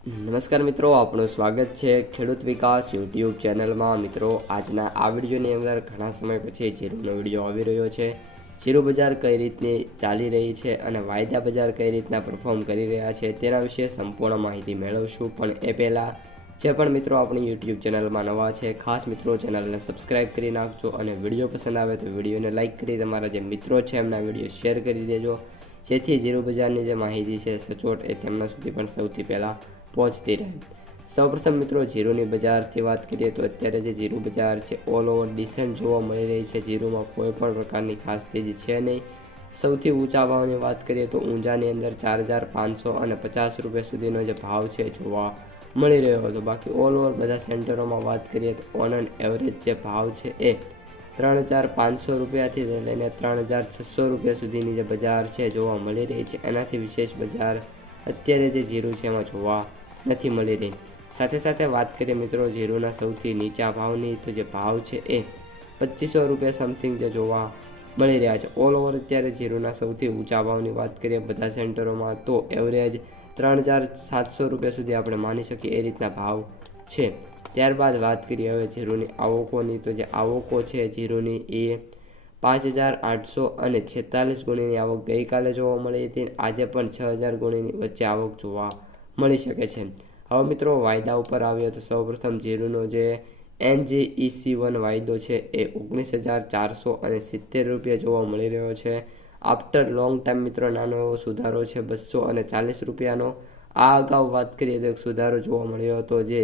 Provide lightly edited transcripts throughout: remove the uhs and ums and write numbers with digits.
નમસ્કાર મિત્રો, આપણું સ્વાગત છે ખેડૂત વિકાસ યુટ્યુબ ચેનલમાં। મિત્રો, આજના આ વિડીયોની અંદર ઘણા સમય પછી જીરુનો વિડીયો આવી રહ્યો છે। જીરુ બજાર કઈ રીતની ચાલી રહી છે અને વાયદા બજાર કઈ રીતના પરફોર્મ કરી રહ્યા છે તેના વિશે સંપૂર્ણ માહિતી મેળવશું। પણ એ પહેલાં જે પણ મિત્રો આપણી યુટ્યુબ ચેનલમાં નવા છે, ખાસ મિત્રો ચેનલને સબસ્ક્રાઈબ કરી નાખજો અને વિડીયો પસંદ આવે તો વિડીયોને લાઇક કરી તમારા જે મિત્રો છે એમના વિડીયો શેર કરી દેજો, જેથી જીરુ બજારની જે માહિતી છે સચોટ એ તેમના સુધી પણ સૌથી પહેલાં પહોંચતી રહે। સૌપ્રથમ મિત્રો જીરુની બજારથી વાત કરીએ તો અત્યારે જે જીરુ બજાર છે ઓલ ઓવર ડિસેન્ટ જોવા મળી રહી છે। જીરુમાં કોઈ પણ પ્રકારની ખાસ તેજી છે નહીં। સૌથી ઊંચા ભાવની વાત કરીએ તો ઊંચાની અંદર 4,550 રૂપિયા સુધીનો જે ભાવ છે જોવા મળી રહ્યો હતો। બાકી ઓલ ઓવર બધા સેન્ટરોમાં વાત કરીએ તો ઓન એન એવરેજ જે ભાવ છે એ 3,500 રૂપિયાથી લઈને 3,600 રૂપિયા સુધીની જે બજાર છે જોવા મળી રહી છે। એનાથી વિશેષ બજાર અત્યારે જે જીરુ છે એમાં જોવા નથી મળી રહી। સાથે સાથે વાત કરીએ મિત્રો જીરુના સૌથી નીચા ભાવની, તો જે ભાવ છે એ 2,500 રૂપિયા સમથિંગ જે જોવા મળી રહ્યા છે। ઓલ ઓવર અત્યારે જીરુના સૌથી ઊંચા ભાવની વાત કરીએ બધા સેન્ટરોમાં તો એવરેજ 3,700 રૂપિયા સુધી આપણે માની શકીએ એ રીતના ભાવ છે। ત્યારબાદ વાત કરીએ હવે જીરુની આવકોની, તો જે આવકો છે જીરુની એ 5,846 ગુણીની આવક ગઈકાલે જોવા મળી હતી। આજે પણ 6,000 ગુણીની વચ્ચે આવક જોવા મળી શકે છે। હવે મિત્રો વાયદા ઉપર આવ્યો તો સૌપ્રથમ જીરુનો જે NGEC1 વાયદો છે એ 19,470 રૂપિયા જોવા મળી રહ્યો છે। આફ્ટર લોંગ ટાઈમ મિત્રો નાનો એવો સુધારો છે 240 રૂપિયાનો। આ અગાઉ વાત કરીએ તો એક સુધારો જોવા મળ્યો હતો, જે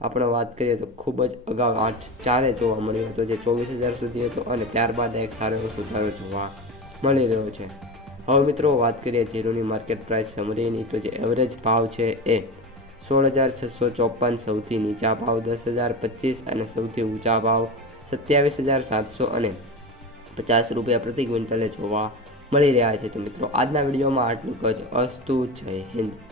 આપણે વાત કરીએ તો ખૂબ જ અગાઉ 8/4 જોવા મળ્યો હતો, જે 24,000 સુધી હતો અને ત્યારબાદ એક સારો એવો સુધારો જોવા મળી રહ્યો છે। હવે મિત્રો વાત કરીએ જીરુની માર્કેટ પ્રાઇસ સમરીની, તો જે એવરેજ ભાવ છે એ 16,654, સૌથી નીચા ભાવ 10,025 અને સૌથી ઊંચા ભાવ 27,750 રૂપિયા પ્રતિ ક્વિન્ટલે જોવા મળી રહ્યા છે। તો મિત્રો આજના વિડીયોમાં આટલું જ। અસ્તુ, જય હિન્દ।